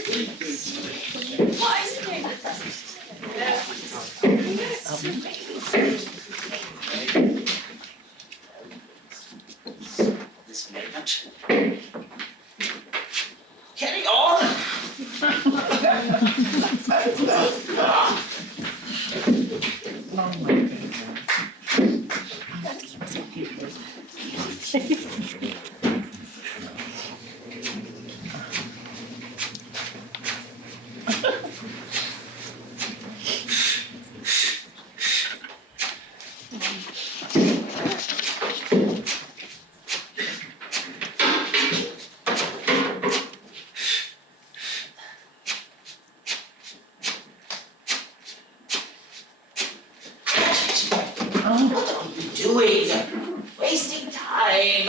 This moment. Carry on. Oh my goodness. Doing? Wasting time.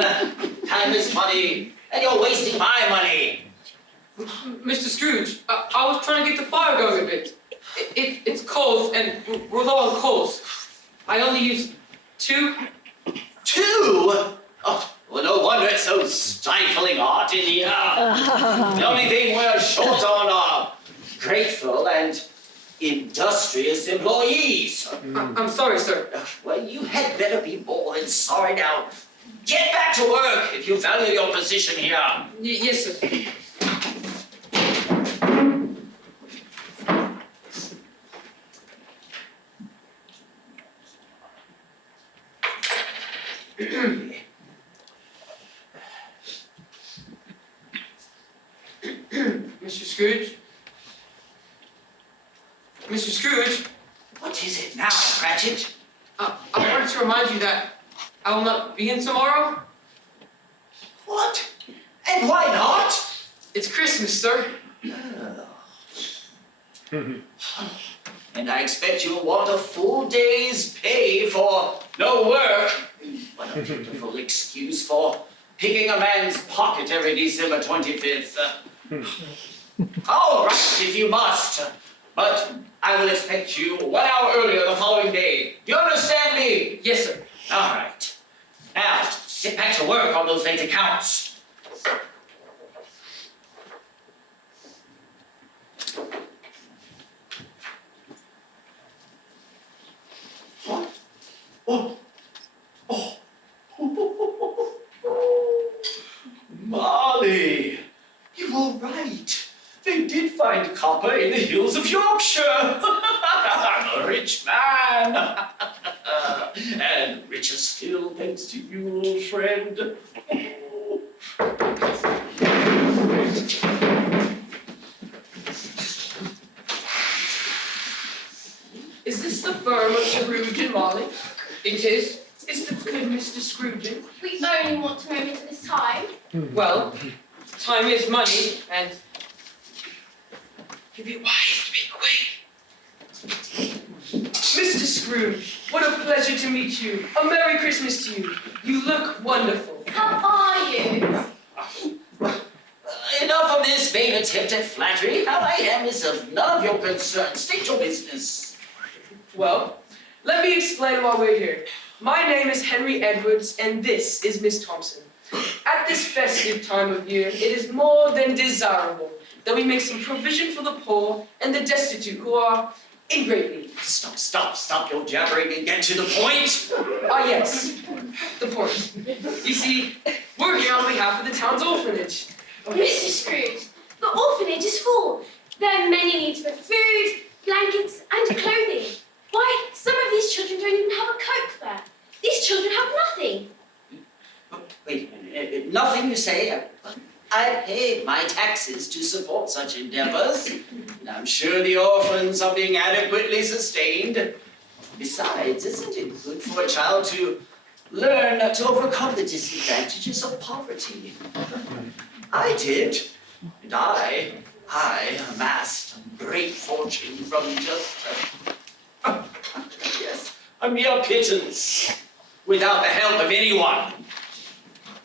Time is money, and you're wasting my money. Mr. Scrooge, I was trying to get the fire going a bit. It's cold, and we're low on coals. I only used 2. 2? Oh, well, no wonder it's so stifling hot in here. The only thing we're short on are grateful and industrious employees. I'm sorry, sir. Well, you had better be more than sorry now. Get back to work if you value your position here. Yes, sir. Mr. Scrooge? Mr. Scrooge? What is it now, Cratchit? I wanted to remind you that I will not be in tomorrow. What? And why not? It's Christmas, sir. And I expect you'll want a full day's pay for no work. What a beautiful excuse for picking a man's pocket every December 25th. All right, if you must. But I will expect you 1 hour earlier the following day. Do you understand me? Yes, sir. All right. Now, get back to work on those late accounts. What? Oh. Oh. Molly, you were right. They did find copper in the hills of Yorkshire. I'm a rich man. And richer still thanks to you, old friend. Is this the firm of Scrooge and Molly? It is. Is the good Mr. Scrooge? We only want to move into this time. Well, time is money, and you'd be wise to be quick. Mr. Scrooge, what a pleasure to meet you. A Merry Christmas to you. You look wonderful. How are you? Enough of this vain attempt at flattery. How I am is of none of your concern. State your business. Well, let me explain why we're here. My name is Henry Edwards, and this is Miss Thompson. At this festive time of year, it is more than desirable that we make some provision for the poor and the destitute who are in great need. Stop your jabbering and get to the point. Ah, yes, the point. You see, we're here on behalf of the town's orphanage. Mr. Scrooge, the orphanage is full. There are many needs for food, blankets, and clothing. Why, some of these children don't even have a coat there. These children have nothing. Wait a minute. Nothing you say? I pay my taxes to support such endeavors, and I'm sure the orphans are being adequately sustained. Besides, isn't it good for a child to learn to overcome the disadvantages of poverty? I did, and I amassed a great fortune from just, yes, a mere pittance, without the help of anyone.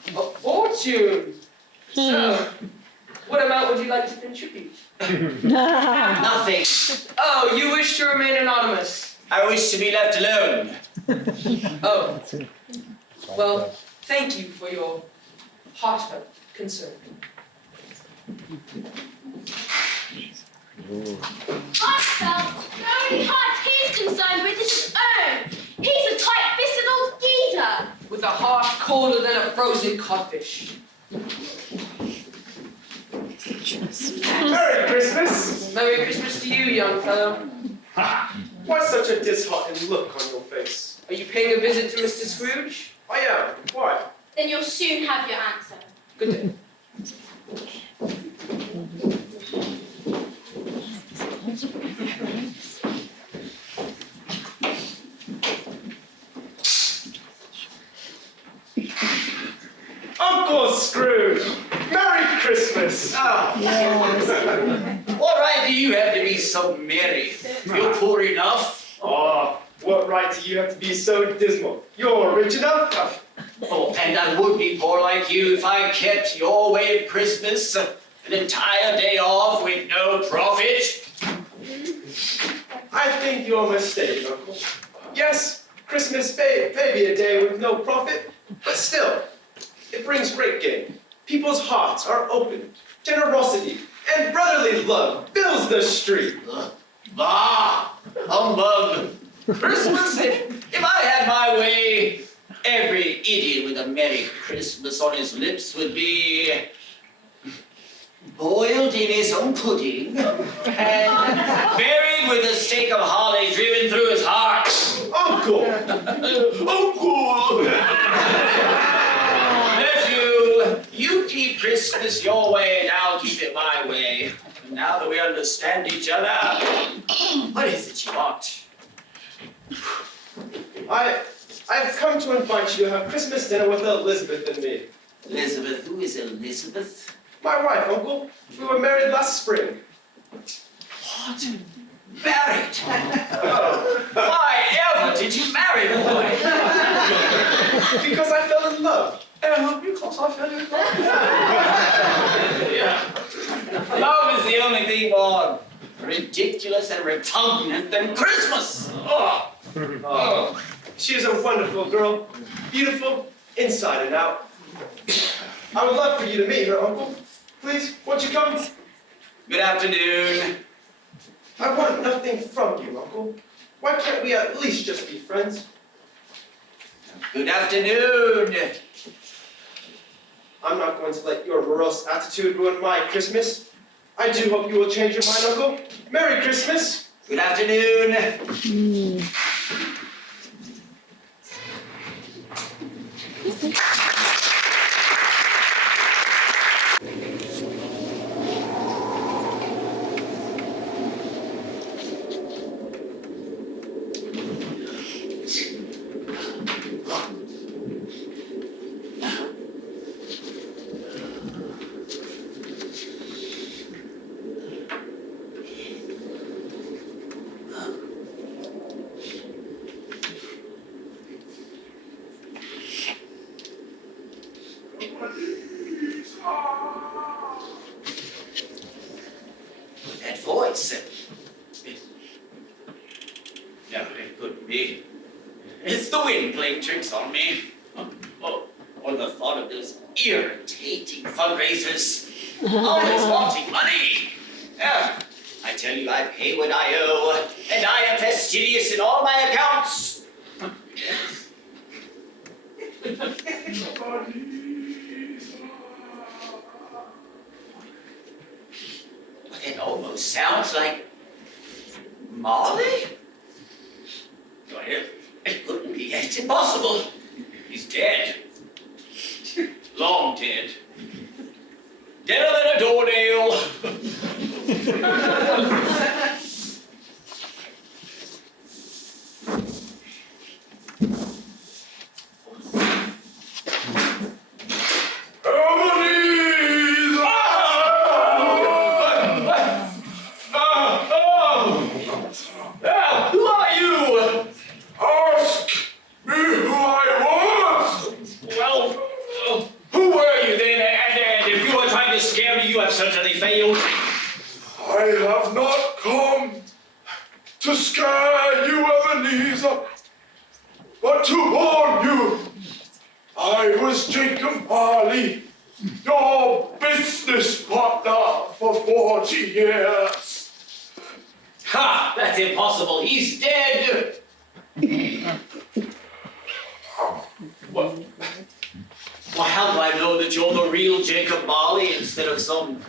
A fortune! So, what amount would you like to contribute? Nothing. Oh, you wish to remain anonymous? I wish to be left alone. Oh. Well, thank you for your heartfelt concern. Arthur, the only heart he's concerned with is his own. He's a tight-fisted old geezer. With a heart colder than a frozen codfish. Merry Christmas! Merry Christmas to you, young fellow. Ha! Why such a disheartened look on your face? Are you paying a visit to Mr. Scrooge? I am. Why? Then you'll soon have your answer. Good day. Uncle Scrooge! Merry Christmas! Oh. What right do you have to be so merry? You're poor enough. Oh, what right do you have to be so dismal? You're rich enough? Oh, and I would be poor like you if I kept your way of Christmas an entire day off with no profit. I think you're mistaken, Uncle. Yes, Christmas may be a day with no profit, but still, it brings great gain. People's hearts are opened. Generosity and brotherly love fills the street. Bah! Humbug! Christmas, if I had my way, every idiot with a Merry Christmas on his lips would be boiled in his own pudding and buried with a stake of holly driven through his heart. Uncle! Uncle! Nephew, you keep Christmas your way and I'll keep it my way. Now that we understand each other, what is it you want? I've come to invite you to have Christmas dinner with Elizabeth and me. Elizabeth, who is Elizabeth? My wife, Uncle. We were married last spring. What? Married? Why ever did you marry, boy? Because I fell in love. Because I fell in love. Yeah. Love is the only thing more ridiculous and repugnant than Christmas. Oh. Oh, she is a wonderful girl. Beautiful, inside and out. I would love for you to meet her, Uncle. Please, won't you come? Good afternoon. I want nothing from you, Uncle. Why can't we at least just be friends? Good afternoon. I'm not going to let your morose attitude ruin my Christmas. I do hope you will change your mind, Uncle. Merry Christmas! Good afternoon. That voice. No, it couldn't be. It's the wind playing tricks on me. Oh, or the thought of those irritating fundraisers. Always wanting money. Yeah, I tell you, I pay what I owe, and I am fastidious in all my accounts. But it almost sounds like Marley? No, it couldn't be. It's impossible. He's dead. Long dead. Deader than a doornail. Who are you? Ask me who I was! Well, who were you then? And if you were trying to scare me, you have certainly failed. I have not come to scare you, Ebenezer, but to warn you. I was Jacob Marley, your business partner for 40 years. Ha! That's impossible. He's dead. What? Why, how do I know that you're the real Jacob Marley instead of some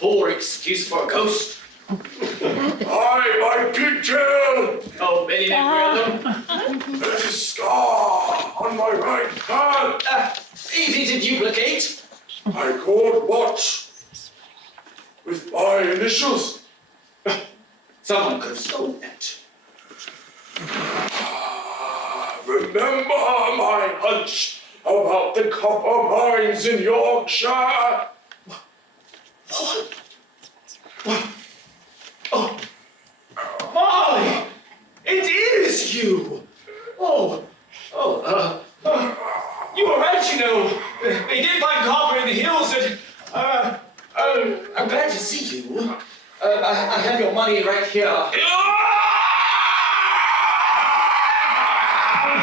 poor excuse for a ghost? My pigtail! Oh, many men wear them. There's a scar on my right hand. Easy to duplicate. I called watch with my initials. Someone could have stolen that. Remember my hunch about the copper mines in Yorkshire? What? Oh, Marley! It is you! You were right, you know. They did find copper in the hills and, I'm glad to see you. I have your money right here.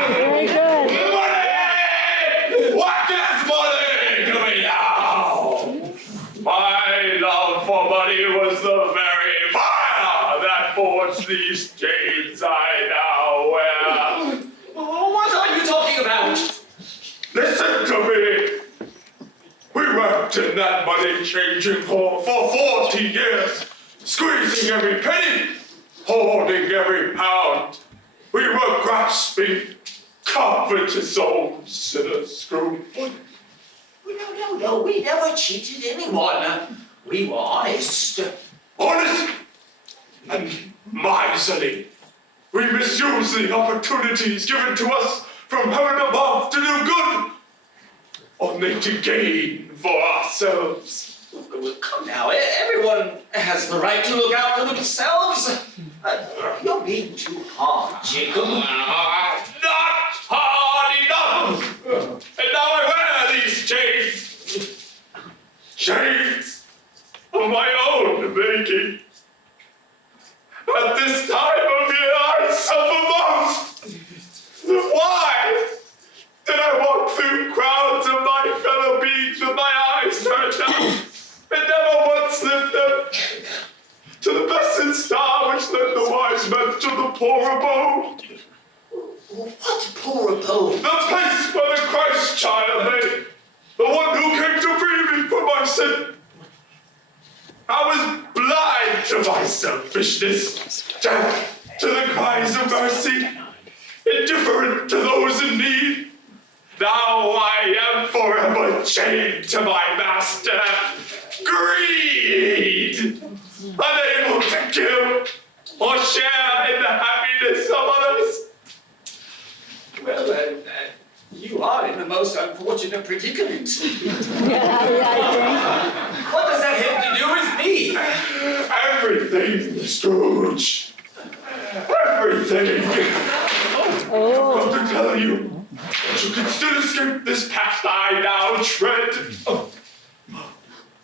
Very good. Money! What is money doing now? My love for money was the very fire that forged these chains I now wear. What are you talking about? Listen to me. We worked in that money changing hall for 40 years, squeezing every penny, holding every pound. We were grasping carpenter's souls in a screw. No, we never cheated anyone. We were honest. Honest and miserly. We misused the opportunities given to us from heaven above to do good, only to gain for ourselves. Well, come now, everyone has the right to look out for themselves. You're being too hard, Jacob. Not hard enough! And now I wear these chains. Chains of my own making. At this time of year, I suffer most. Why did I walk through crowds of my fellow beings with my eyes turned down and never once lifted to the blessed star which led the wise men to the poor abode? What poor abode? The place where the Christ child lay, the one who came to free me from my sin. I was blind to my selfishness, deaf to the cries of mercy, indifferent to those in need. Now I am forever chained to my master, greed, unable to give or share in the happiness of others. Well, you are in the most unfortunate predicament. What does that have to do with me? Everything, Scrooge. Everything. I've come to tell you that you can still escape this path I now tread. Oh.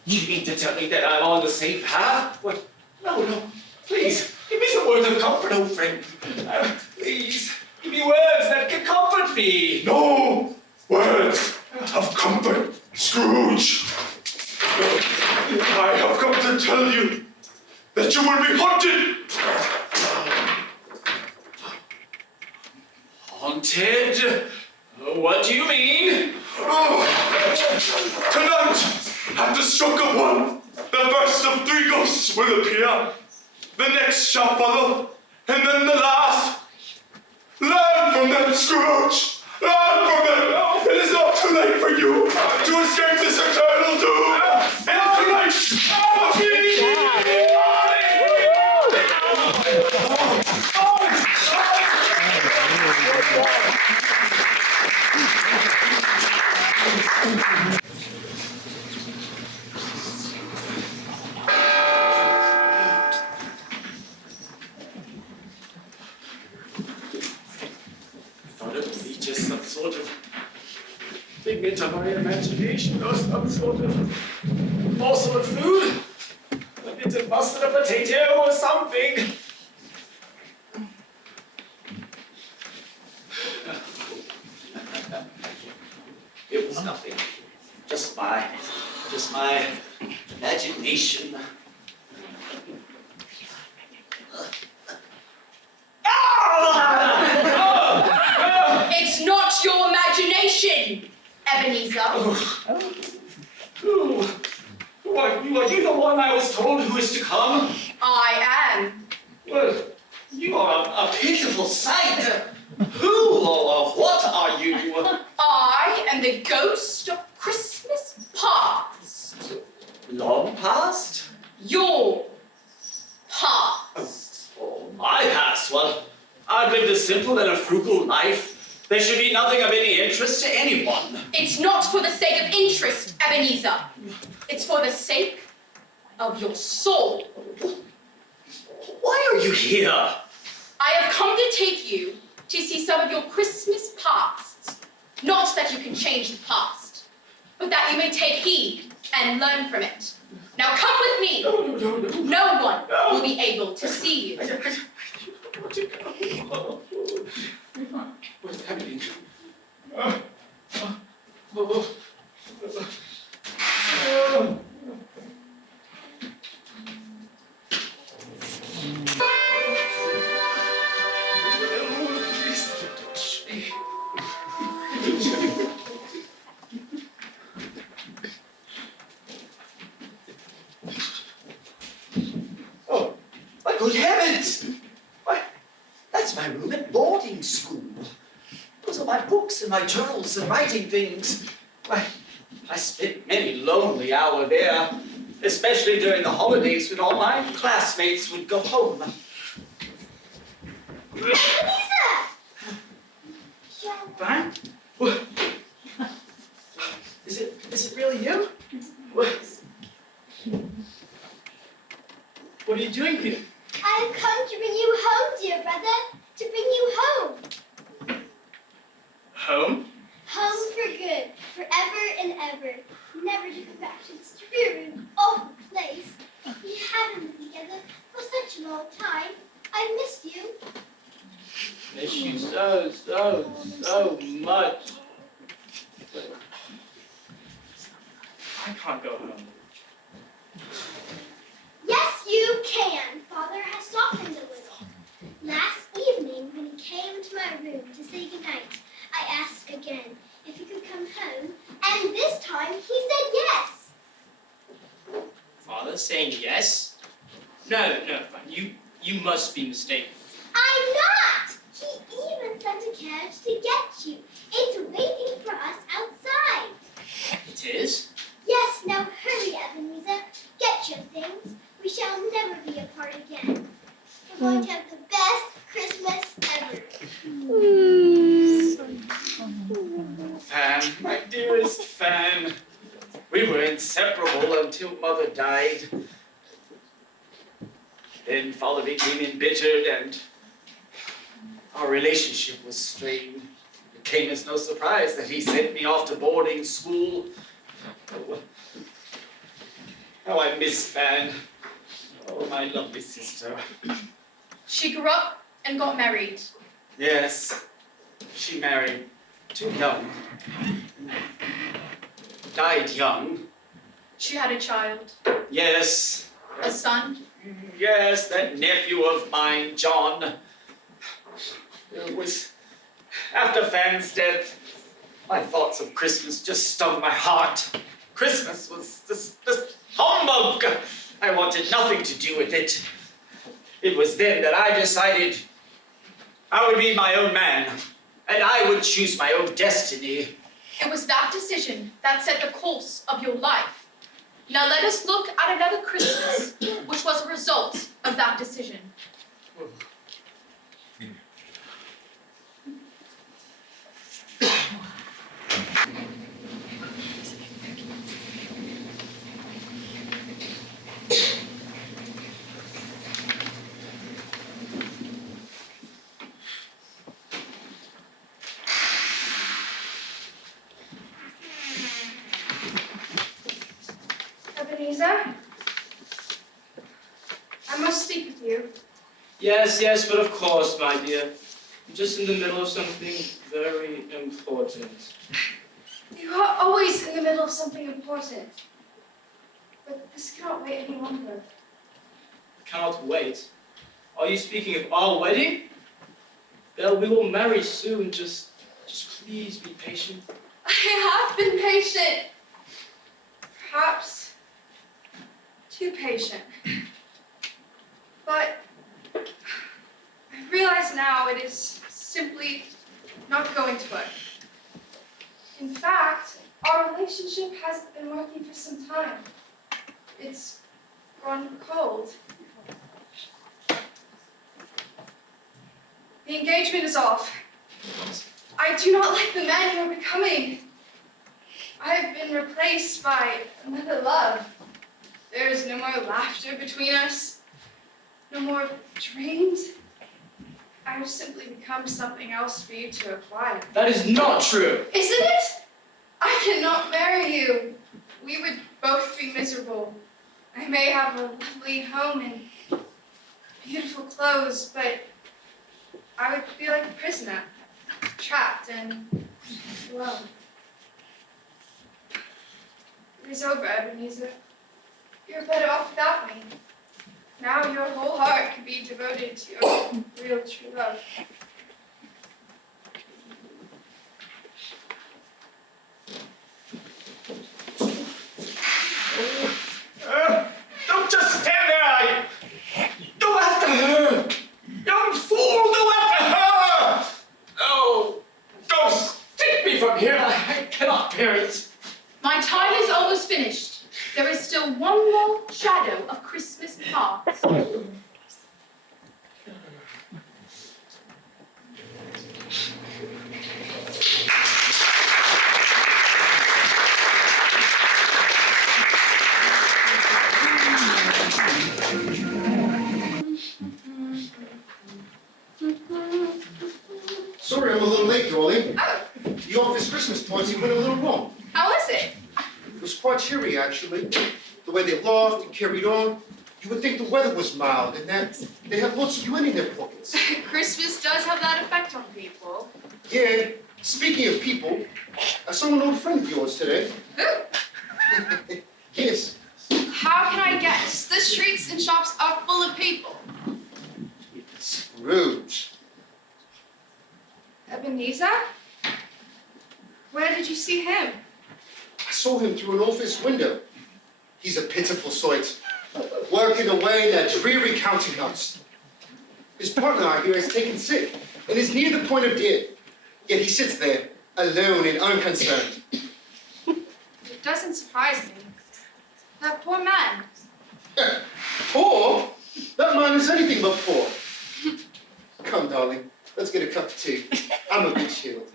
You mean to tell me that I'm on the same path? What? No. Please, give me some words of comfort, old friend. Please, give me words that can comfort me. No words of comfort, Scrooge. I have come to tell you that you will be haunted. Haunted? What do you mean? Tonight, at the stroke of one, the first of 3 ghosts will appear. The next shall follow, and then the last. Learn from them, Scrooge. Learn from them. It is not too late for you to escape this eternal doom. It is too late for me. Thought it would be just some sort of figment of my imagination or some sort of morsel of food. A bit of mustard, a potato, or something. It was nothing. Just my imagination. Ebenezer. Who? Are you the one I was told who is to come? I am. Well, you are a pitiful sight. Who or what are you? I am the ghost of Christmas past. Long past? Your past. Oh, my past. Well, I've lived a simple and a frugal life. There should be nothing of any interest to anyone. It's not for the sake of interest, Ebenezer. It's for the sake of your soul. Why are you here? I have come to take you to see some of your Christmas pasts. Not that you can change the past, but that you may take heed and learn from it. Now come with me. No one will be able to see you. What's happening? Oh, my good heavens! Why, that's my room at boarding school. Those are my books and my journals and writing things. Why, I spent many lonely hours there, especially during the holidays when all my classmates would go home. Ebenezer! Fine? What? Is it really you? What are you doing here? I have come to bring you home, dear brother. To bring you home. Home? Home for good, forever and ever. Never to come back to this dreary, awful place. We haven't been together for such a long time. I missed you. Miss you so much. But I can't go home. Yes, you can. Father has softened a little. Last evening, when he came to my room to say goodnight, I asked again if he could come home, and this time he said yes. Father saying yes? No, you must be mistaken. I'm not! He even sent a carriage to get you. It's waiting for us outside. It is? Yes, now hurry, Ebenezer. Get your things. We shall never be apart again. We're going to have the best Christmas ever. Fan, my dearest Fan. We were inseparable until Mother died. Then Father became embittered and our relationship was strained. It came as no surprise that he sent me off to boarding school. Oh, how I miss Fan. Oh, my lovely sister. She grew up and got married. Yes, she married too young. Died young. She had a child, Yes, a son. yes, that nephew of mine, John. It was after Fan's death, my thoughts of Christmas just stung my heart. Christmas was this humbug. I wanted nothing to do with it. It was then that I decided I would be my own man, and I would choose my own destiny. It was that decision that set the course of your life. Now let us look at another Christmas, which was a result of that decision. Ebenezer? I must speak with you. Yes, but of course, my dear. I'm just in the middle of something very important. You are always in the middle of something important. But this cannot wait any longer. Cannot wait. Are you speaking of our wedding? Belle, we will marry soon. Just please be patient. I have been patient. Perhaps too patient. But I realize now it is simply not going to work. In fact, our relationship hasn't been working for some time. It's gone cold. The engagement is off. I do not like the man you are becoming. I have been replaced by another love. There is no more laughter between us, no more dreams. I have simply become something else for you to acquire. That is not true. Isn't it? I cannot marry you. We would both be miserable. I may have a lovely home and beautiful clothes, but I would be like a prisoner, trapped and alone. It is over, Ebenezer. You're better off without me. Now your whole heart can be devoted to your real true love. Don't just stand there! Go after her! Young fool, go after her! Oh, ghost, take me from here! I cannot bear it! My time is almost finished. There is still one more shadow of Christmas past. Sorry I'm a little late, darling. Oh, The office Christmas party went a little wrong. how is it? It was quite cheery, actually. The way they laughed and carried on. You would think the weather was mild and that they had lots of money in their pockets. Christmas does have that effect on people. Yeah, speaking of people, I saw an old friend of yours today. Who? Yes. How can I guess? The streets and shops are full of people. Scrooge. Ebenezer? Where did you see him? I saw him through an office window. He's a pitiful sight, working away in that dreary counting house. His partner, I hear, is taken sick and is near the point of death. Yet he sits there, alone and unconcerned. It doesn't surprise me. That poor man. Poor? That man is anything but poor. Come, darling, let's get a cup of tea. I'm a bit chilled.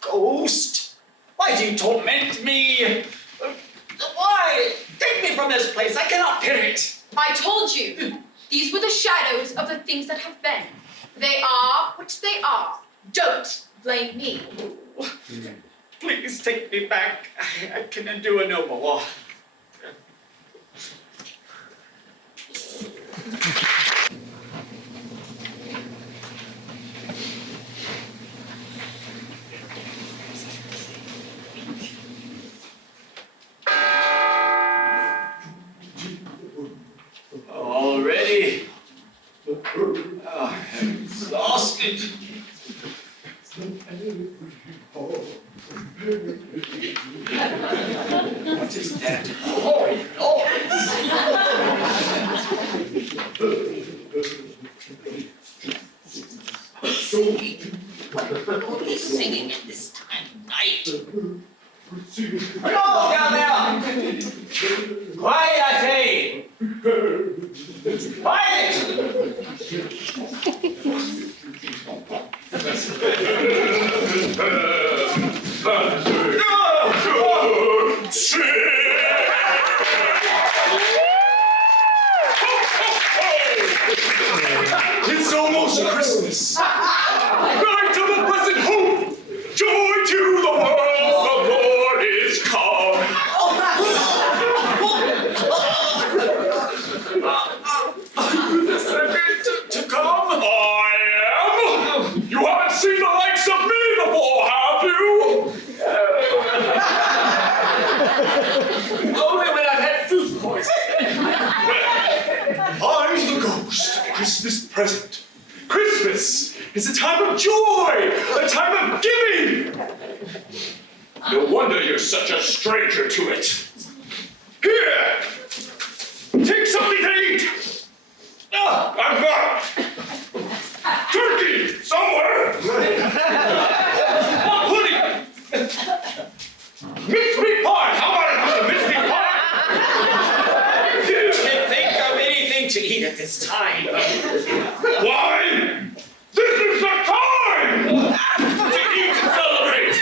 Ghost, why do you torment me? Why? Take me from this place. I cannot bear it. I told you. These were the shadows of the things that have been. They are what they are. Don't blame me. Please take me back. I can endure no more. Already? Oh, I'm exhausted. What is that horrid noise? What is singing at this time of night? Hello, down there! Quiet, I say! It's almost Christmas! Night of the blessed hope! Joy to the world! The Lord is come! To come? I am? You haven't seen the likes of me before, have you? Only when I've had food poisoning. Well, I'm the ghost of Christmas present. Christmas No wonder you're such a stranger to it. Here! Take something to eat! I've got turkey somewhere! Pudding! Mincemeat pie! How about a mincemeat pie? You can think of anything to eat at this time. Why? This is the time to eat and celebrate!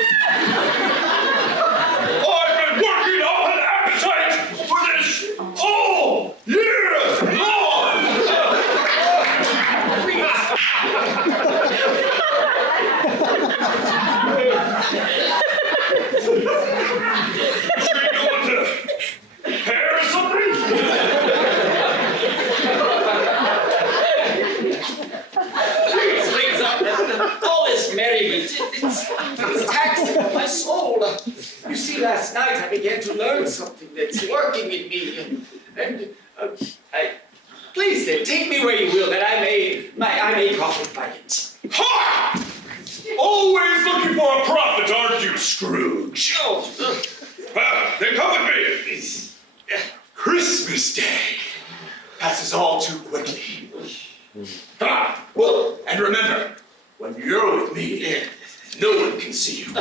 I've been working up an appetite for this all year long! Should we go into hair or something? Please, all this merriment, it's taxing on my soul. You see, last night I began to learn something that's working in me. And please then, take me where you will, that I may profit by it. Ha! Always looking for a profit, aren't you, Scrooge? Oh, Well, then come with me. Christmas Day passes all too quickly. Come on. Well, and remember, when you're with me, no one can see you.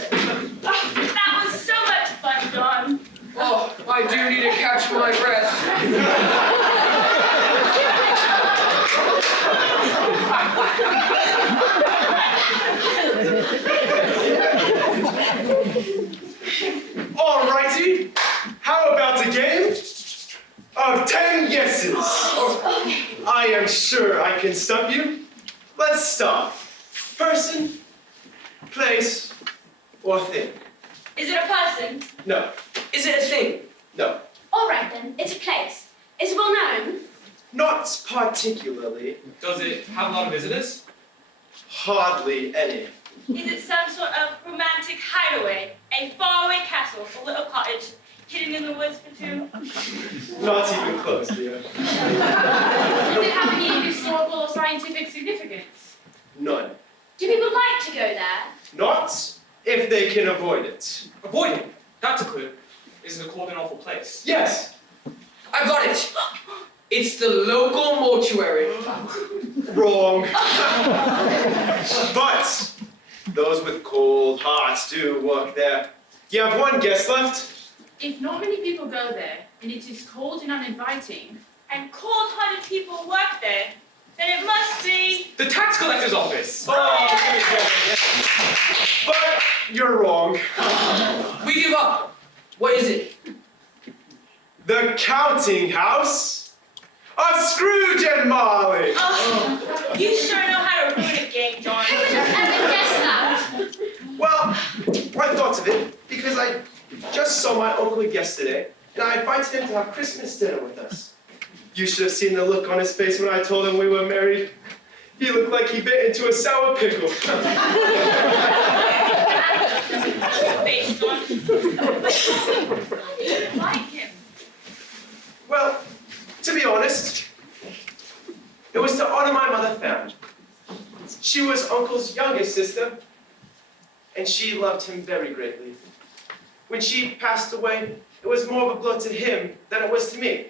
That was so much fun, John. Oh, I do need to catch my breath. Alrighty, how about a game of 10 guesses? I am sure I can stump you. Let's start. Person, place, or thing. Is it a person? No, Is it a thing? no, All right then, it's a place. Is it well known? not particularly. Does it have a lot of visitors? Hardly any. Is it some sort of romantic hideaway? A faraway castle, a little cottage, hidden in the woods for two? Not even close, dear. Does it have any historical or scientific significance? None. Do people like to go there? Not if they can avoid it. Avoid it. That's a clue. Is it called an awful place? Yes, I got it. It's the local mortuary. wrong. But those with cold hearts do work there. You have one guess left. If not many people go there, and it is cold and uninviting, And cold-hearted people work there, then it must be... The tax collector's office. But you're wrong. We give up. What is it? The counting house of Scrooge and Marley. Oh, you sure know how to ruin a game, John. Who would have ever guessed that? Well, I thought of it because I Just saw my uncle yesterday, and I invited him to have Christmas dinner with us. You should have seen the look on his face when I told him we were married. He looked like he bit into a sour pickle. Based on. I didn't like him. Well, to be honest, it was to honor my mother found. She was Uncle's youngest sister, and she loved him very greatly. When she passed away, it was more of a blow to him than it was to me.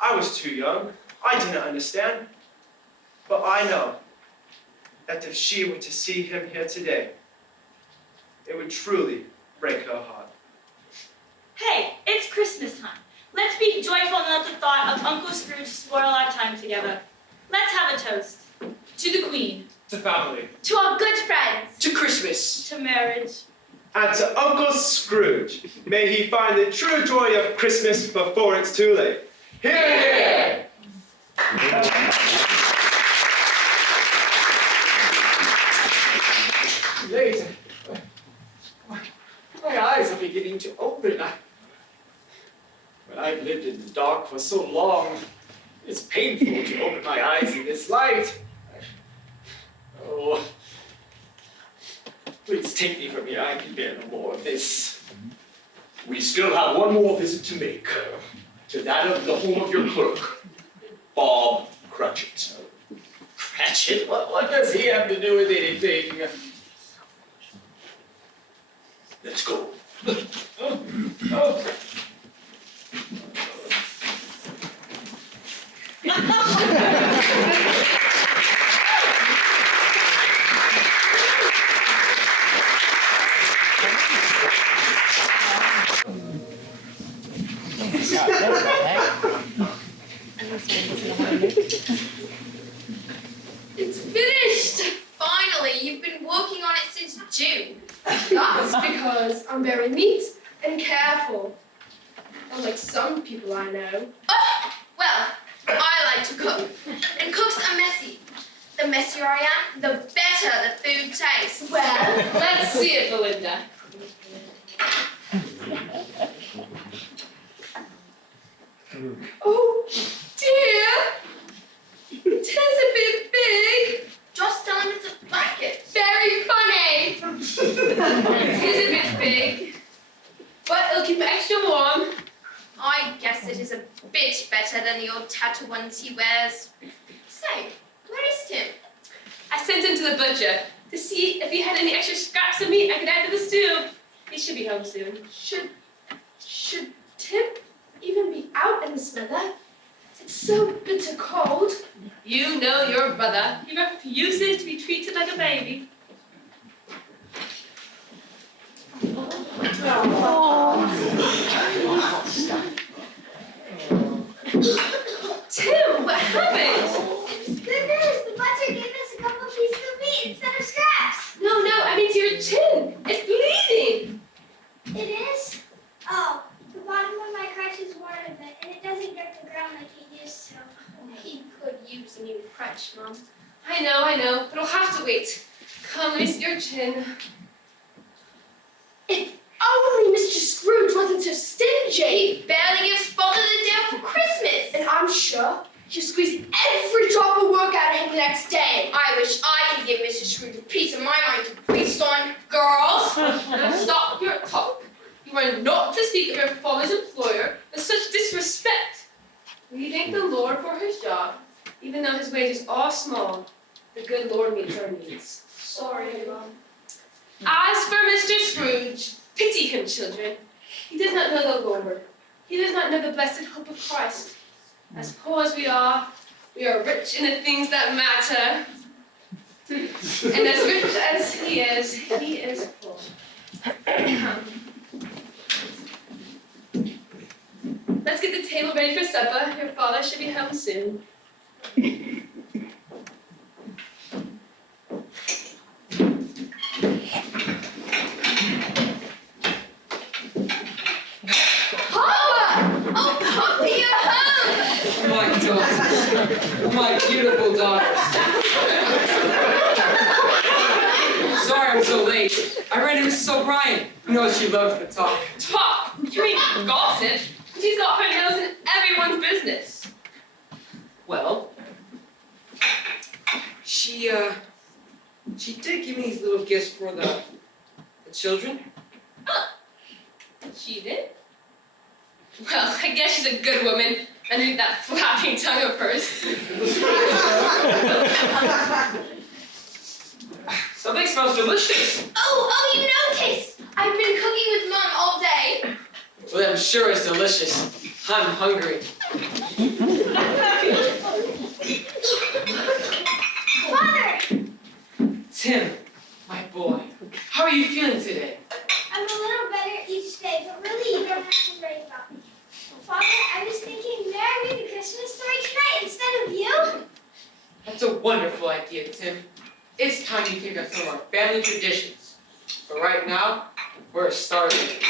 I was too young. I didn't understand. But I know that if she were to see him here today, it would truly break her heart. Hey, it's Christmas time. Let's be joyful at the thought of Uncle Scrooge spoil our time together. Let's have a toast. To the Queen. To family. To our good friends. To Christmas. To marriage. And to Uncle Scrooge, may he find the true joy of Christmas before it's too late. Hear, hear! Late. My eyes are beginning to open. When I've lived in the dark for so long, it's painful to open my eyes in this light. Oh, please take me from here. I can bear no more of this. We still have one more visit to make. To that of the home of your clerk, Bob Cratchit. Cratchit? What does he have to do with anything? Let's go. Oh. It's finished! Finally, you've been working on it since June. That's because I'm very neat and careful. Unlike some people I know. Oh, well, I like to cook. And cooks are messy. The messier I am, the better the food tastes. Well, Let's see it, Belinda. Oh, dear. It is a bit big. just tell him it's a blanket. Very funny. It is a bit big. But it'll keep me extra warm. I guess it is a bit better than the old tattoo ones he wears. Say, where is Tim? I sent him to the butcher to see if he had any extra scraps of meat I could add to the stew. He should be home soon. Should Tim even be out in this weather? It's so bitter cold. You know your brother. He refuses to be treated like a baby. Tim, what happened? It's good news. The butcher gave us a couple pieces of meat instead of scraps. No, I mean to your chin. It's bleeding. It is? Oh, the bottom of my crutch is worn a bit, and it doesn't grip the ground like it used to. He could use a new crutch, Mom. I know, but it'll have to wait. Come, let me see your chin. If only Mr. Scrooge wasn't so stingy. He barely gives Father the day off for Christmas. And I'm sure he'll squeeze every drop of work out of him the next day. I wish I could give Mr. Scrooge a piece of my mind to feast on. Girls, Now stop your talk. You are not to speak of your father's employer with such disrespect. We thank the Lord for his job, even though his wages are small. The good Lord meets our needs. Sorry, Mom. As for Mr. Scrooge, pity him, children. He does not know the Lord. He does not know the blessed hope of Christ. As poor as we are rich in the things that matter. And as rich as he is poor. Come. Let's get the table ready for supper. Your father should be home soon. My daughters. My beautiful daughters. Sorry, was so late. I ran into Mrs. O'Brien. You know she loves to talk. Talk? You mean gossip? She's got her nose in everyone's business. Well, she did give me these little gifts for the children. She did? Well, I guess she's a good woman underneath that flapping tongue of hers. Something smells delicious. Oh, you noticed! I've been cooking with Mom all day. Well, I'm sure it's delicious. I'm hungry. Father! Tim, my boy, how are you feeling today? I'm a little better each day, but really you don't have to worry about me. Father, I was thinking, may I read the Christmas story tonight instead of you? That's a wonderful idea, Tim. It's time you take us some of our family traditions. But right now, we're starving.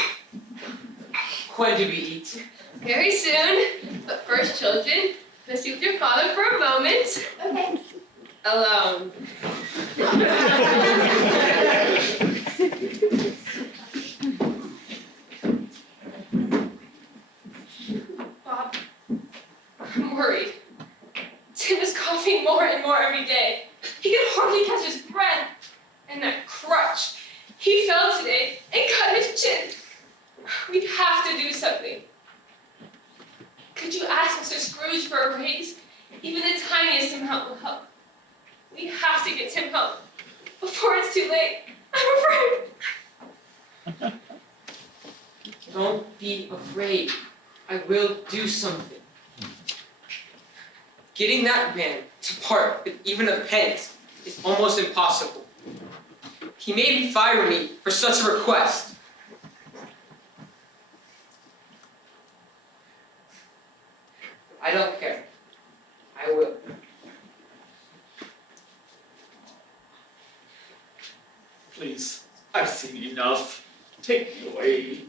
When do we eat? Very soon. But first, children, let's be with your father for a moment. Okay. Alone. Bob, I'm worried. Tim is coughing more and more every day. He can hardly catch his breath. And that crutch. He fell today and cut his chin. We have to do something. Could you ask Mr. Scrooge for a raise? Even the tiniest amount will help. We have to get Tim home before it's too late. I'm afraid. Don't be afraid. I will do something. Getting that man to part with even a pence is almost impossible. He may fire me for such a request. I don't care. I will. Please, I've seen enough. Take me away.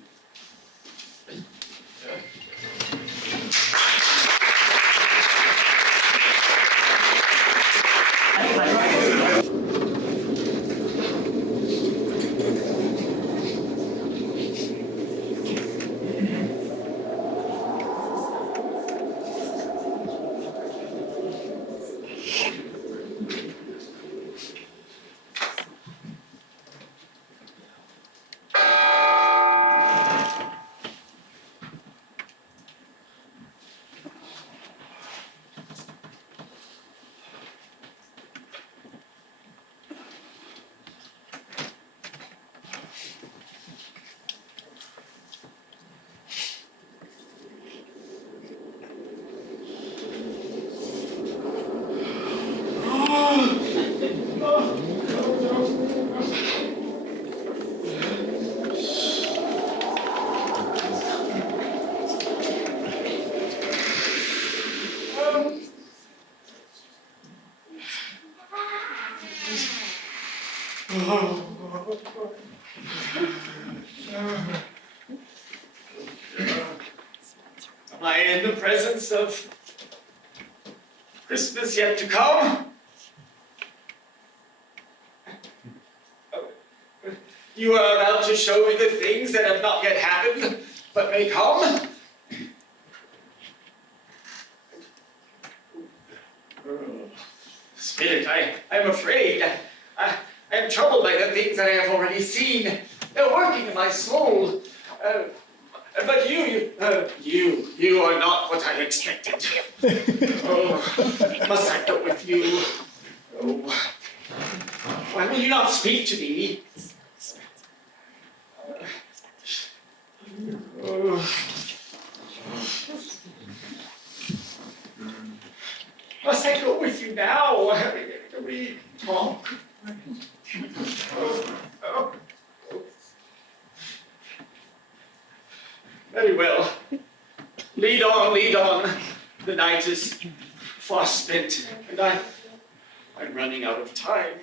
Am I in the presence of Christmas yet to come? You are about to show me the things that have not yet happened, but may come? Spirit, I am afraid. I am troubled by the things that I have already seen. They're working in my soul. But you are not what I expected. Oh, must I go with you? Oh, why will you not speak to me? Oh. Must I go with you now? Can we talk? Oh. Very well. Lead on, lead on. The night is far spent, and I'm running out of time.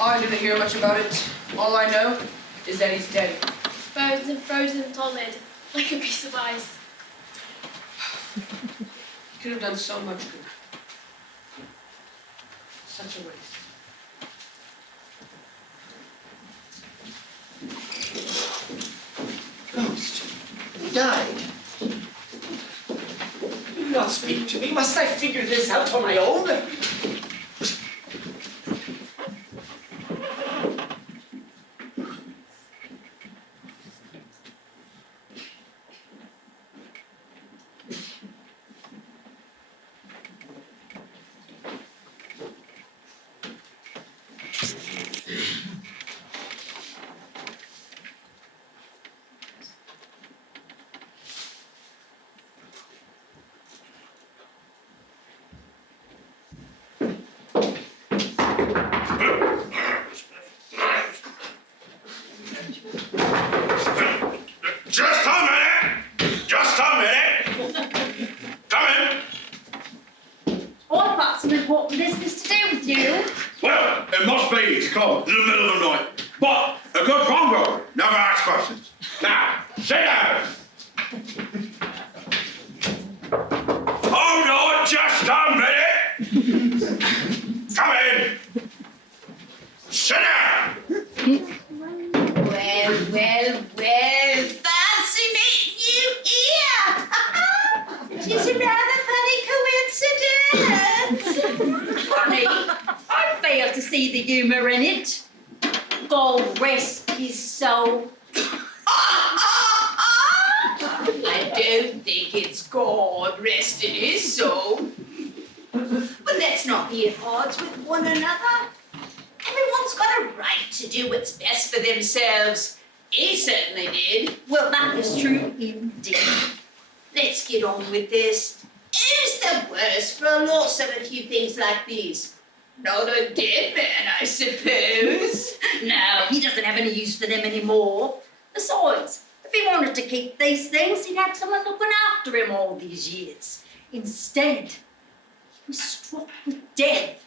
I didn't hear much about it. All I know is that he's dead. Frozen, frozen solid, like a piece of ice. He could have done so much good. Such a waste. Ghost, you died. You do not speak to me. Must I figure this out on my own? Just a minute! Just a minute! Come in! I've got some important business to do with you. Well, it must be to come in the middle of the night. But a good pawnbroker never asks questions. Now, sit down! Hold on just a minute! Come in! Sit down! Well, fancy meeting you here. It is a rather funny coincidence. Funny? I fail to see the humour in it. God rest his soul. I don't think it's God resting his soul. But let's not be at odds with one another. Everyone's got a right to do what's best for themselves. He certainly did. Well, that is true indeed. Let's get on with this. Who's the worse for a loss of a few things like these? Not a dead man, I suppose. No, he doesn't have any use for them anymore. Besides, if he wanted to keep these things, he'd have someone looking after him all these years. Instead, he was struck with death,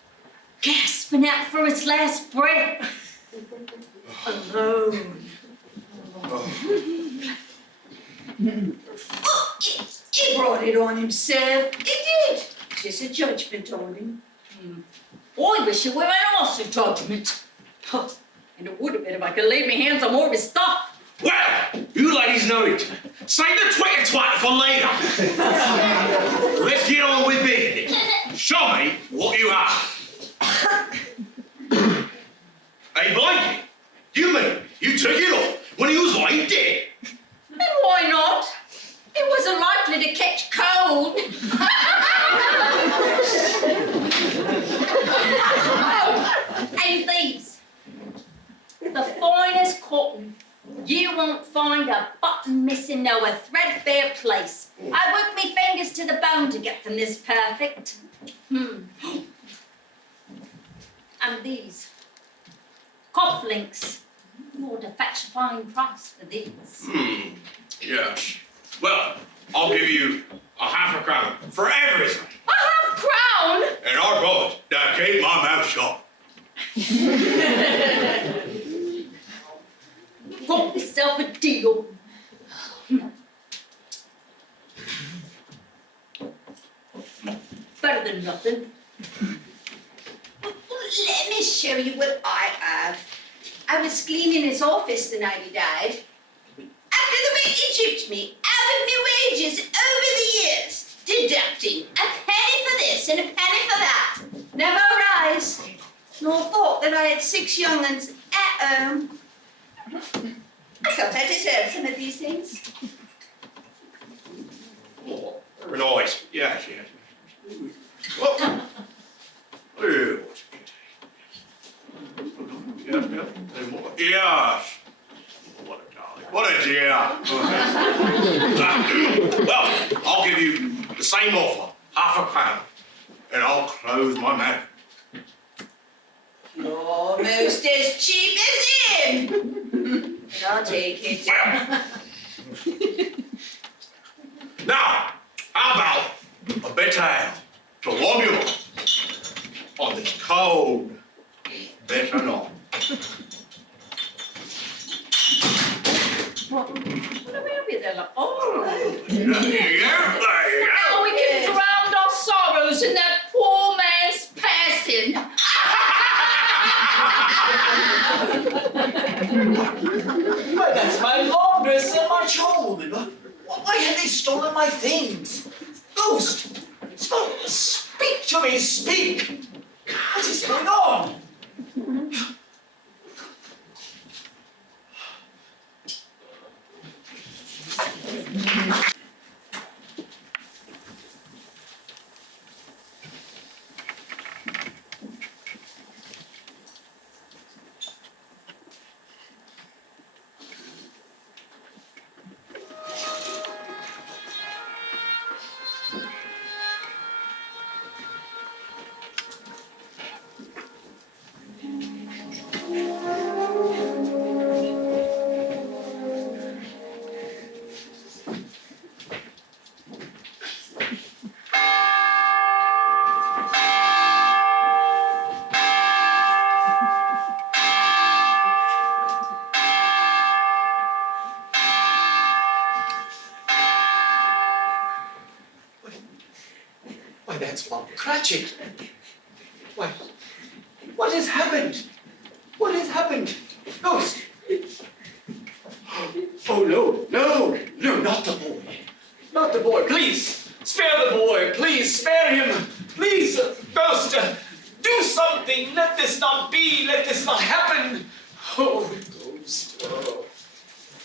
gasping out for his last breath. Alone. Oh, he brought it on himself. He did. Just a judgment on him. I wish it were an awesome judgment. And it would have been if I could lay my hands on more of his stuff. Well, you ladies know each other. Save the twit twat for later. Let's get on with business. Show me what you have. Hey, Blakey, you mean you took it off when he was lying dead? And why not? He wasn't likely to catch cold. And these, the finest cotton. You won't find a button missing nor a threadbare place. I worked my fingers to the bone to get them this perfect. And these, cufflinks. You ought to fetch a fine price for these. Yes. Well, I'll give you a half a crown for everything. A half crown? And our promise that keep my mouth shut. Got yourself a deal. Better than nothing. Let me show you what I have. I was cleaning his office the night he died. After the way he chipped me out of my wages over the years, deducting a penny for this and a penny for that. Never rise, nor thought that I had 6 young'uns at home. I felt I deserved some of these things. Oh, very nice. Yes, yes. Well, yes, yes. Yes. What a darling. What a dear. Well, I'll give you the same offer, half a crown, and I'll close my mouth. Almost as cheap as him. But I'll take it. Now, how about a bit of ale to warm you up on this cold bitter night? What are we up with there? Oh, There you go, there you go. now we can drown our sorrows in that poor man's passing. Why, that's my laundress and my charwoman. Why have they stolen my things? Ghost! Speak to me, speak! What is going on? Why, that's Mom Cratchit. Why, what has happened? What has happened? Ghost! Oh, no, not the boy. Not the boy, please. Spare the boy, please, spare him. Please, Ghost, do something. Let this not be, let this not happen. Oh, Ghost, oh.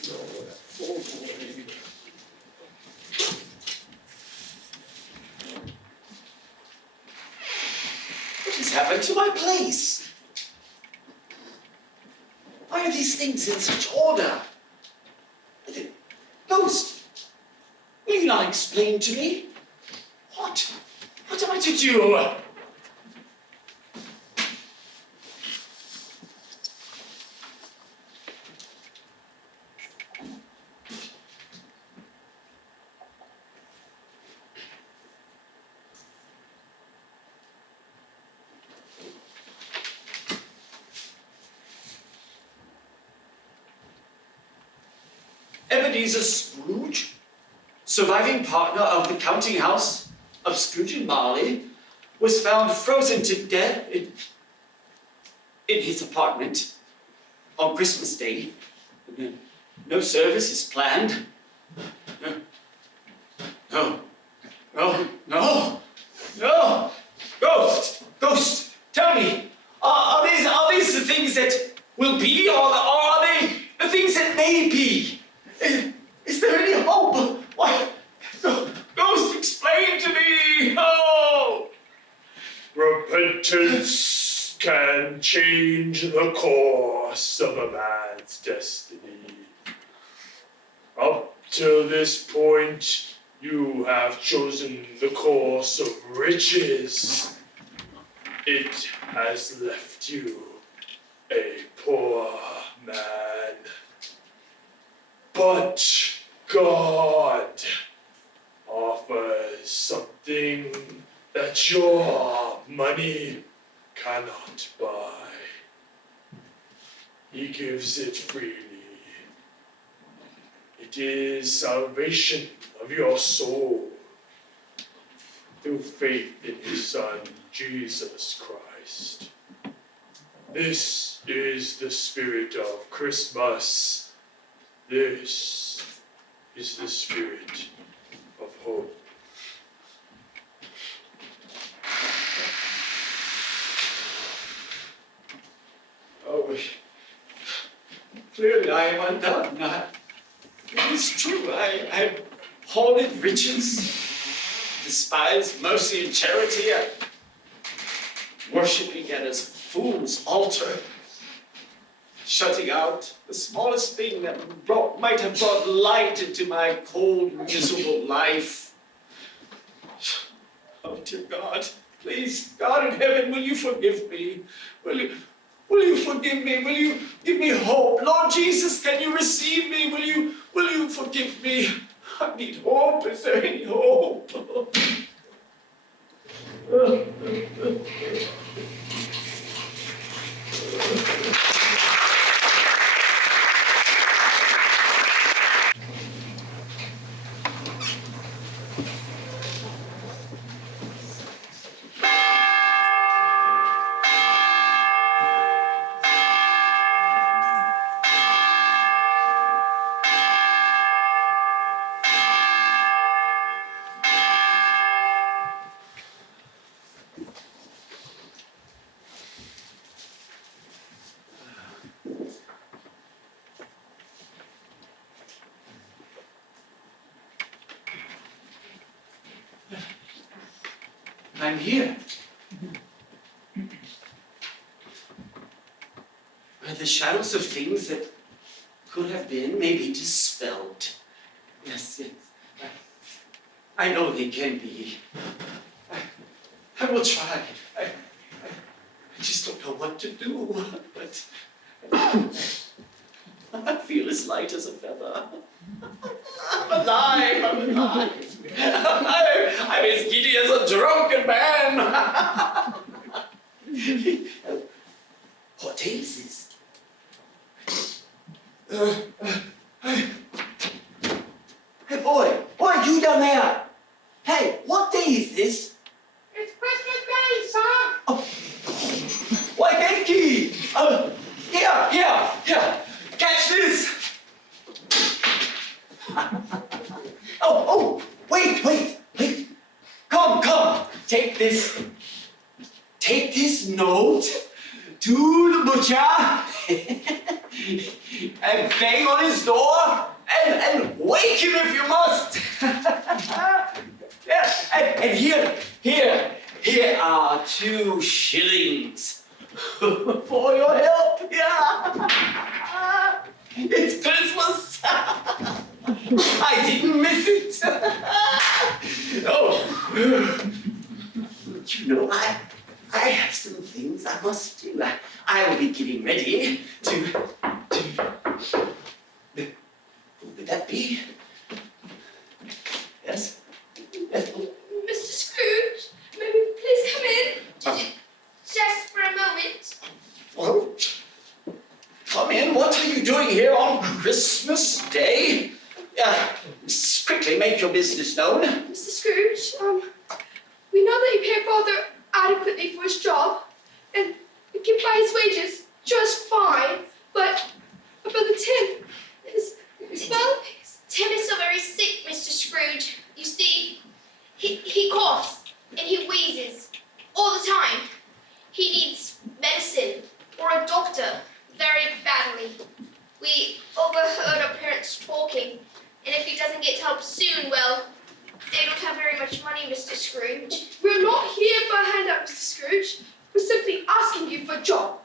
No, that poor boy. What has happened to my place? Why are these things in such order? Ghost, will you not explain to me? What am I to do? Ebenezer Scrooge, surviving partner of the counting house of Scrooge and Marley, was found frozen to death in his apartment on Christmas Day. No service is planned. No. Ghost, tell me, are these the things that will be, or are they the things that may be? Is there any hope? Why, Ghost, explain to me! Oh! Repentance can change the course of a man's destiny. Up till this point, you have chosen the course of riches. It has left you a poor man. But God offers something that your money cannot buy. He gives it freely. It is salvation of your soul through faith in His Son, Jesus Christ. This is the spirit of Christmas. This is the spirit of hope. Oh, clearly I am undone. It is true, I have hoarded riches, despised mercy and charity, worshipping at a fool's altar, shutting out the smallest thing that might have brought light into my cold, miserable life. Oh, dear God, please, God in heaven, will you forgive me? Will you forgive me? Will you give me hope? Lord Jesus, can you receive me? Will you forgive me? I need hope. Is there any hope? I'm here. Where the shadows of things that could have been may be dispelled. Yes, yes. I know they can be. I will try. I just don't know what to do. But I feel as light as a feather. I'm alive. I'm alive. I'm as giddy as a drunken man. What day is this? Hey, boy, you down there. Hey, what day is this? It's Christmas Day, son! Oh. Why, Genki? Here, catch this. Oh, wait. Come, take this note to the butcher and bang on his door and wake him if you must. Yeah, and here are 2 shillings for your help. Yeah. It's Christmas. I didn't miss it. Oh, you know, I have some things I must do. I will be getting ready to. Would that be? Yes. Mr. Scrooge, may we please come in? Just for a moment. Well, come in. What are you doing here on Christmas Day? Quickly make your business known. Mr. Scrooge, we know that you pay Father adequately for his job, and you can buy his wages just fine, but Brother Tim is, well, Tim is so very sick, Mr. Scrooge. You see, he coughs and he wheezes all the time. He needs medicine or a doctor very badly. We overheard our parents talking, and if he doesn't get help soon, well, they don't have very much money, Mr. Scrooge. We're not here for a handout, Mr. Scrooge. We're simply asking you for a job.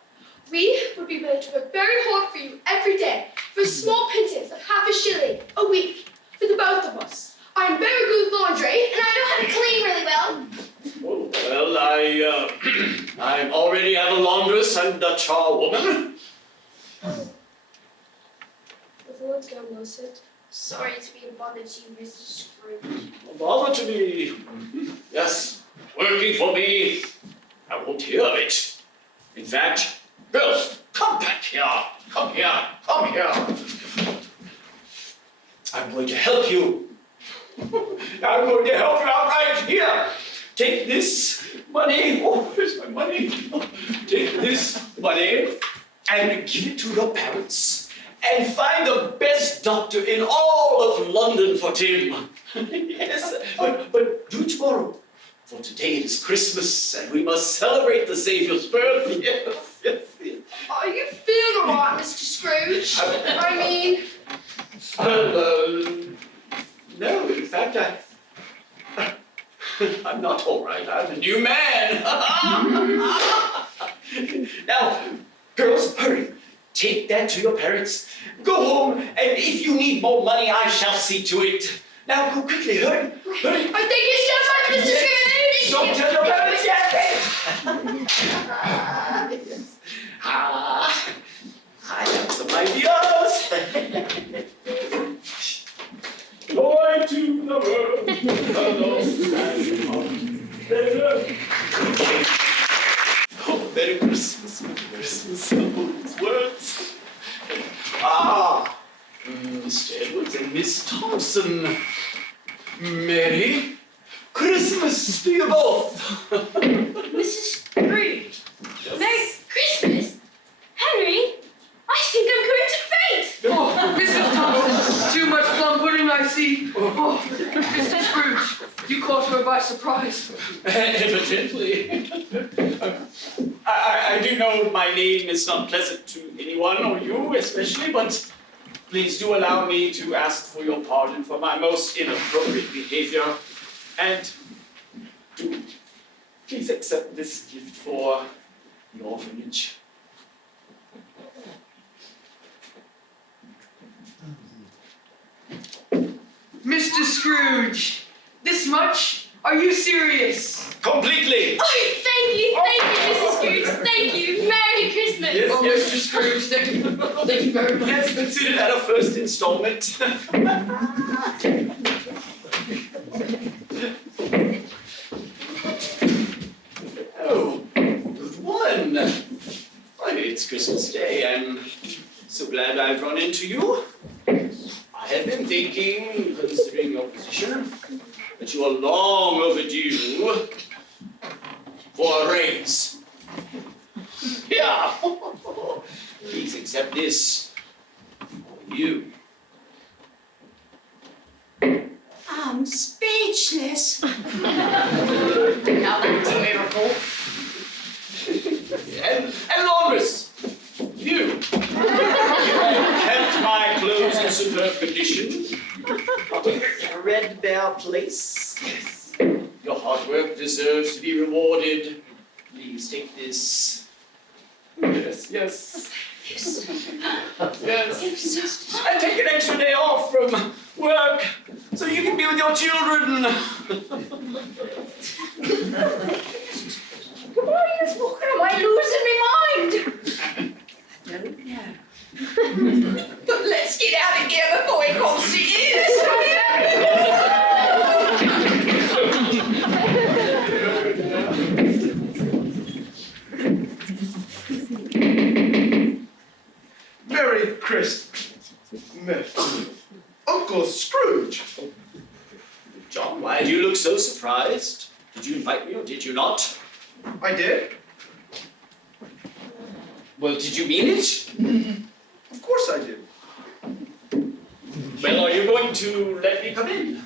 We would be willing to work very hard for you every day for a small pittance of half a shilling a week for the both of us. I'm very good at laundry, and I know how to clean really well. Oh, well, I already have a laundress and a charwoman. With the Lord's go, Wilson. Sorry to be a bother to you, Mr. Scrooge. A bother to me. Yes, working for me. I won't hear of it. In fact, girls, come back here. Come here. I'm going to help you. I'm going to help you out right here. Take this money. Oh, where's my money? Take this money and give it to your parents. And find the best doctor in all of London for Tim. Yes, but do it tomorrow. For today it is Christmas, and we must celebrate the Saviour's birth. Yes. Are you feeling all right, Mr. Scrooge? I mean... No, in fact, I'm not all right. I'm a new man. Now, girls, hurry. Take that to your parents. Go home, and if you need more money, I shall see to it. Now, go quickly, hurry. I think you so much, Mr. Scrooge! Don't tell your parents yet. Yes. I have some ideas. Joy to the world. Oh, Merry Christmas, all these words. Mr. Edwards and Miss Thompson. Merry Christmas to you both. Mrs. Scrooge, Merry Christmas. Henry, I think I'm going to faint. Oh, Mrs. Thompson, too much plum pudding, I see. Oh, Mr. Scrooge, you caught her by surprise. Evidently. I do know my name is not pleasant to anyone, or you especially, but please do allow me to ask for your pardon for my most inappropriate behavior. And do Please accept this gift for the orphanage. Mr. Scrooge, this much? Are you serious? Completely! Oh, thank you, Mrs. Scrooge. Thank you. Merry Christmas. Yes, Oh, yes. Mr. Scrooge, thank you very much. Yes, consider that a first installment. Oh, good one. Why, it's Christmas Day. I'm so glad I've run into you. I have been thinking, considering your position, that you are long overdue for a raise. Yeah. Please accept this for you. I'm speechless. Now that's a miracle. And Laundress, you. You have kept my clothes in superb condition. Not a threadbare place. Your hard work deserves to be rewarded. Please take this. Yes, yes. Yes. And take an extra day off from work so you can be with your children. Am I losing my mind? I don't know. But let's get out of here before he calls the Merry Christmas, Uncle Scrooge. John, why do you look so surprised? Did you invite me or did you not? I did. Well, did you mean it? Of course I did. Well, are you going to let me come in?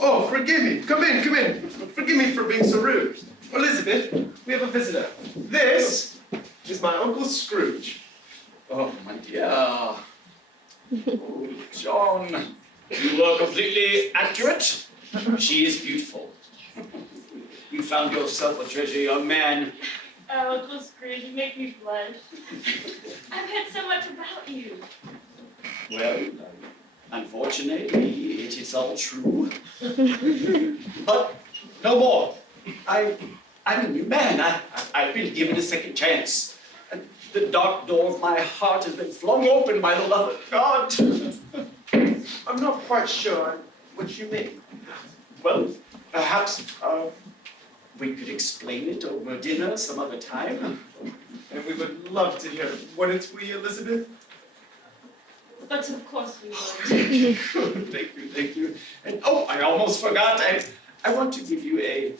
Oh, forgive me. Come in, come in. Forgive me for being so rude. Elizabeth, we have a visitor. This is my Uncle Scrooge. Oh, my dear. Oh, John, you were completely accurate. She is beautiful. You found yourself a treasure, young man. Oh, Uncle Scrooge, you make me blush. I've heard so much about you. Well, unfortunately, it is all true. But no more. I'm a new man. I've been given a second chance. And the dark door of my heart has been flung open by the love of God. I'm not quite sure what you mean. Well, perhaps we could explain it over dinner some other time. And we would love to hear it. Wouldn't we, Elizabeth? But of course we would. Thank you. And oh, I almost forgot. I want to give you a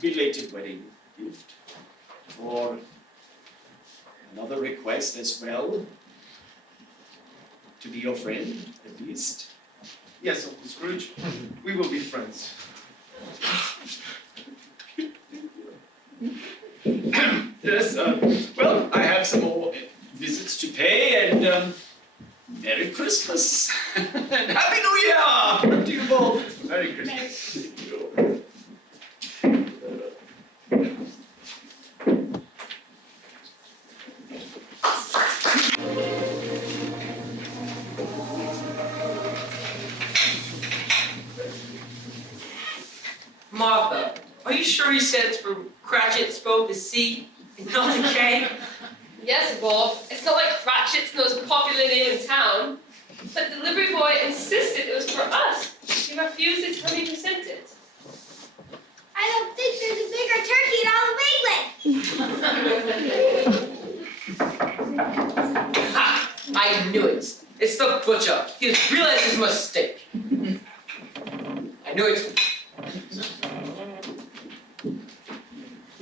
belated wedding gift for another request as well. To be your friend, at least. Yes, Uncle Scrooge. We will be friends. Yes, well, I have some more visits to pay, and Merry Christmas and Happy New Year to you both. Merry Christmas. Thank you. Martha, are you sure he said it's for Cratchit spelled with C and not a K? Yes, Bob. It's not like Cratchit's the most popular name in town. But the delivery boy insisted it was for us. He refused to tell me who sent it. I don't think there's a bigger turkey in all of England. Ha! I knew it. It's the butcher. He has realized his mistake. I knew it.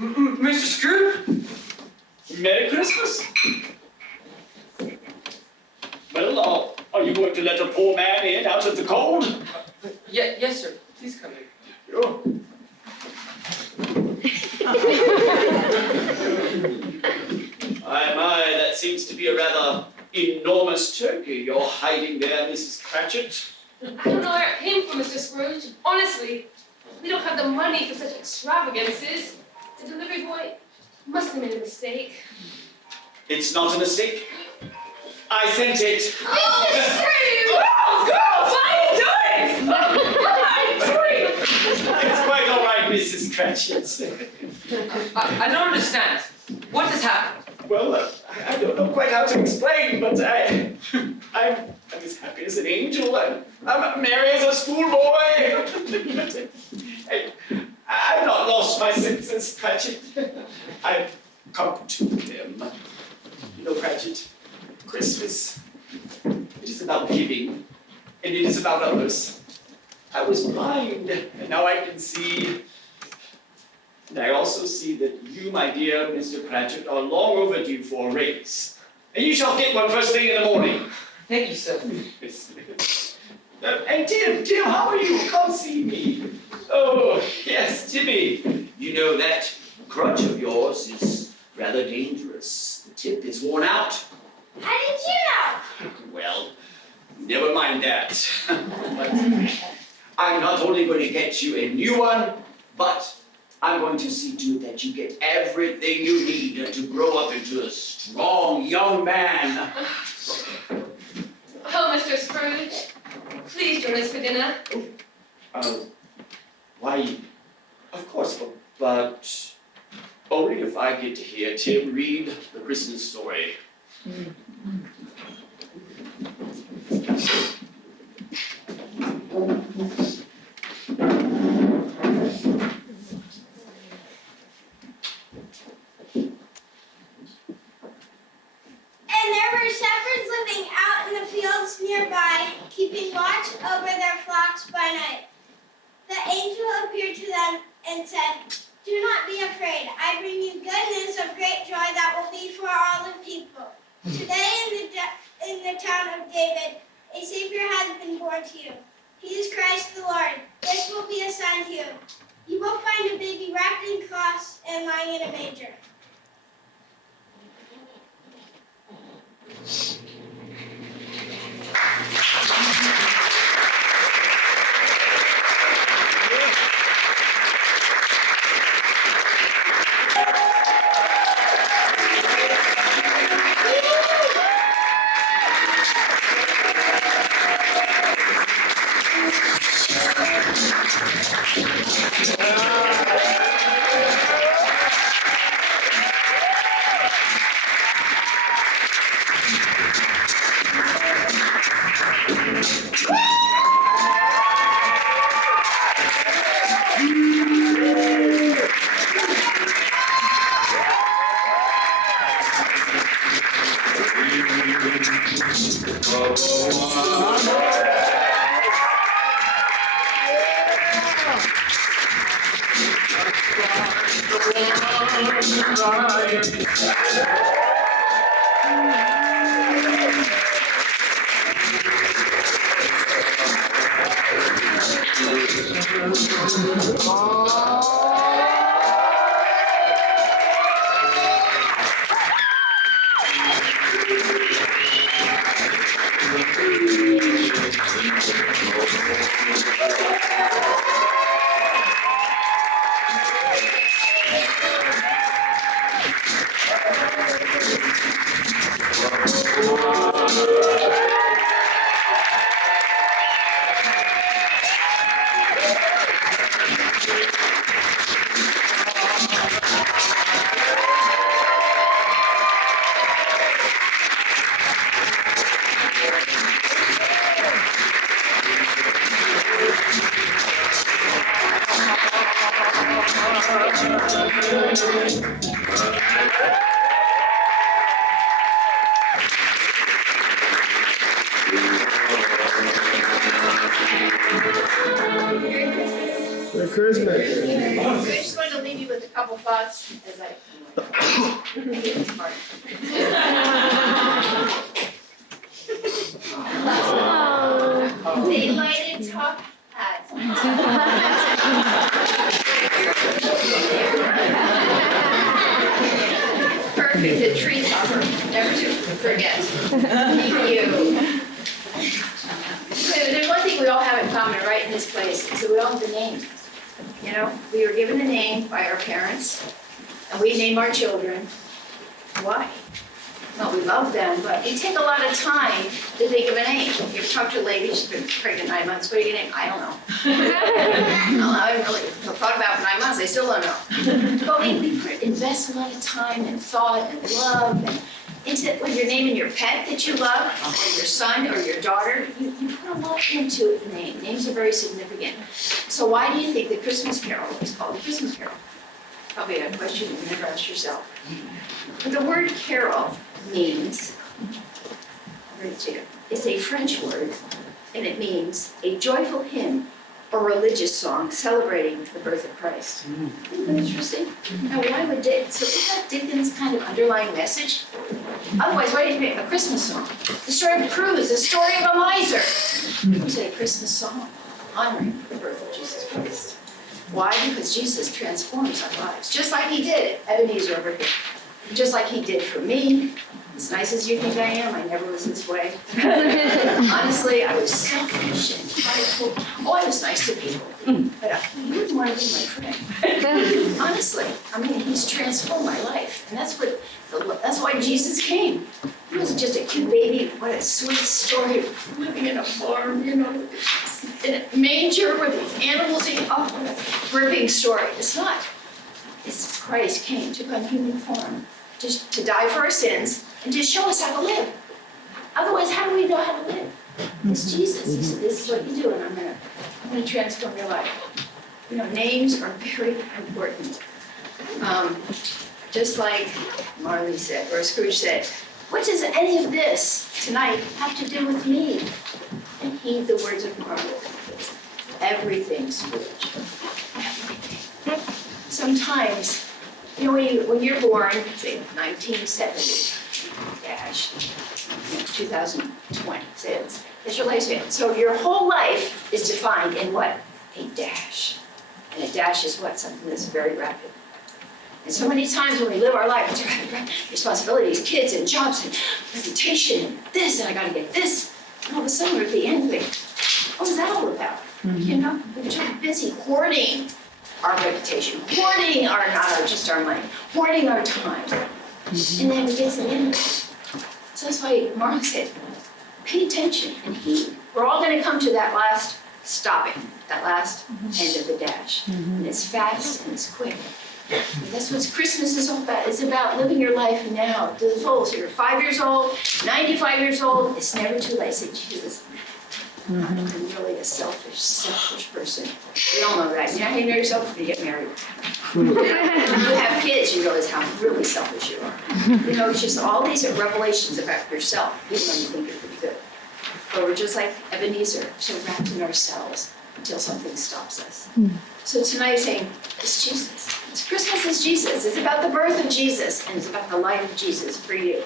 Mr. Scrooge? Merry Christmas. Well, are you going to let a poor man in out of the cold? Yes, sir. Please come in. Sure. My, that seems to be a rather enormous turkey you're hiding there, Mrs. Cratchit. I don't know where it came from, Mr. Scrooge. Honestly, we don't have the money for such extravagances. The delivery boy must have made a mistake. It's not a mistake. I sent it. Oh, girls! What are you doing? What are you doing? It's quite all right, Mrs. Cratchit. I don't understand. What has happened? Well, I don't know quite how to explain, but I'm as happy as an angel. I'm merry as a schoolboy. I've not lost my senses, Cratchit. I've come to them. You know, Cratchit, Christmas, it is about giving, and it is about others. I was blind, and now I can see. And I also see that you, my dear Mr. Cratchit, are long overdue for a raise. And you shall get one first thing in the morning. Thank you, sir. And Tim, how are you? Come see me. Oh, yes, Timmy. You know that crutch of yours is rather dangerous. The tip is worn out. How did you know? Well, never mind that. But I'm not only going to get you a new one, but I'm going to see to it that you get everything you need to grow up into a strong young man. Oh, Mr. Scrooge, please join us for dinner. Why, of course, but only if I get to hear Tim read the Christmas story. And there were shepherds living out in the fields nearby, keeping watch over their flocks by night. The angel appeared to them and said, "Do not be afraid. I bring you good news of great joy that will be for all the people. Today in the town of David, a Savior has been born to you. He is Christ the Lord. This will be a sign to you. You will find a baby wrapped in cloths and lying in a manger." Merry Christmas. I just wanted to leave you with a couple thoughts as I get this part. They lighted top hats. Perfect, a tree topper, never to forget. Thank you. There's one thing we all have in common right in this place, is that we all have the name. You know, we were given the name by our parents, and we name our children. Why? Well, we love them, but we take a lot of time to think of a name. You talk to a lady, she's been pregnant 9 months, what are you gonna name? I don't know. I haven't really thought about it for 9 months, I still don't know. But we invest a lot of time and thought and love and into when you're naming your pet that you love, or your son or your daughter, you put a lot into the name. Names are very significant. So why do you think the Christmas Carol is called the Christmas Carol? Probably a question you never asked yourself. But the word carol means, I'll read it to you. It's a French word, and it means a joyful hymn or religious song celebrating the birth of Christ. Isn't that interesting? Now, why would so is that Dickens' kind of underlying message? Otherwise, why did he make a Christmas song? The story of Cruz, the story of a miser. It was a Christmas song honoring the birth of Jesus Christ. Why? Because Jesus transforms our lives, just like he did at Ebenezer over here. Just like he did for me. As nice as you think I am, I never was this way. Honestly, I was selfish and prideful. Oh, I was nice to people, but you wouldn't want to be my friend. Honestly, I mean, he's transformed my life, and that's why Jesus came. He wasn't just a cute baby. What a sweet story of living in a farm, you know, in a manger where these animals eat. Oh, what a gripping story. It's not. It's Christ came, took on human form, just to die for our sins and to show us how to live. Otherwise, how do we know how to live? It's Jesus. He said, this is what you do, and I'm gonna transform your life. You know, names are very important. Just like Marley said, or Scrooge said, what does any of this tonight have to do with me? And heed the words of Marley. Everything, Scrooge. Everything. Sometimes, you know, when you're born, say 1970, 2020, say it's your lifespan. So your whole life is defined in what? A dash. And a dash is what? Something that's very rapid. And so many times when we live our life, it's rapid, responsibilities, kids and jobs and reputation and this, and I gotta get this. And all of a sudden we're at the end of it. What was that all about? You know, we're too busy hoarding our reputation, hoarding just our money, hoarding our time. And then we get to the end of it. So that's why Mark said, pay attention and heed. We're all gonna come to that last stopping, that last end of the dash. And it's fast and it's quick. And that's what Christmas is all about. It's about living your life now to the fullest. You're 5 years old, 95 years old, it's never too late. Say, Jesus, I'm really a selfish person. We all know that. You know how you know yourself when you get married. When you have kids, you realize how really selfish you are. You know, it's just all these are revelations about yourself, even when you think you're pretty good. But we're just like Ebenezer, so wrapped in ourselves until something stops us. So tonight saying, it's Jesus. It's Christmas is Jesus. It's about the birth of Jesus, and it's about the life of Jesus for you.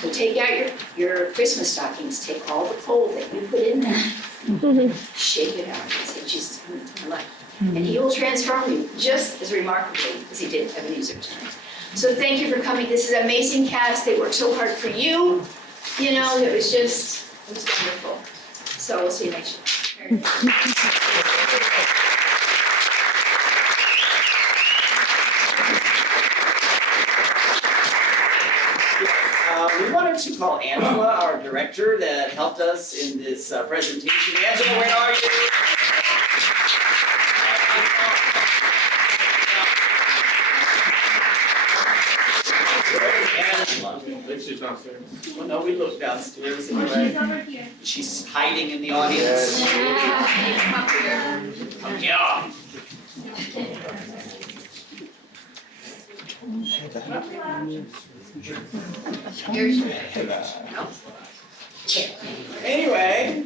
So take out your Christmas stockings, take all the coal that you put in there, shake it out, and say, Jesus, come into my life. And he will transform you just as remarkably as he did Ebenezer tonight. So thank you for coming. This is an amazing cast. They worked so hard for you. You know, it was wonderful. So we'll see you next year. We wanted to call Angela, our director, that helped us in this presentation. Angela, where are you? Angela. She's downstairs. Well, no, we looked downstairs anyway. She's over here. She's hiding in the audience. Come here. Anyway.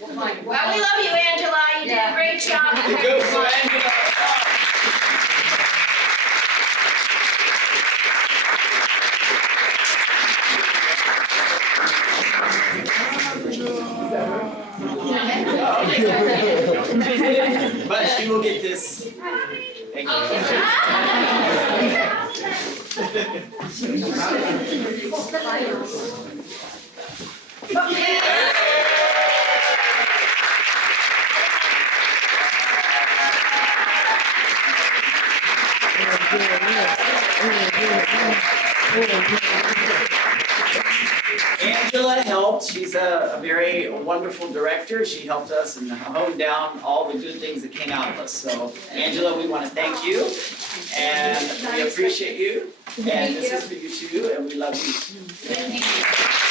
Well, we love you, Angela. You did a great job. Good for Angela. But she will get this. Thank you. Angela helped. She's a very wonderful director. She helped us and honed down all the good things that came out of us. So, Angela, we want to thank you, and we appreciate you. And this is for you too, and we love you. Thank you.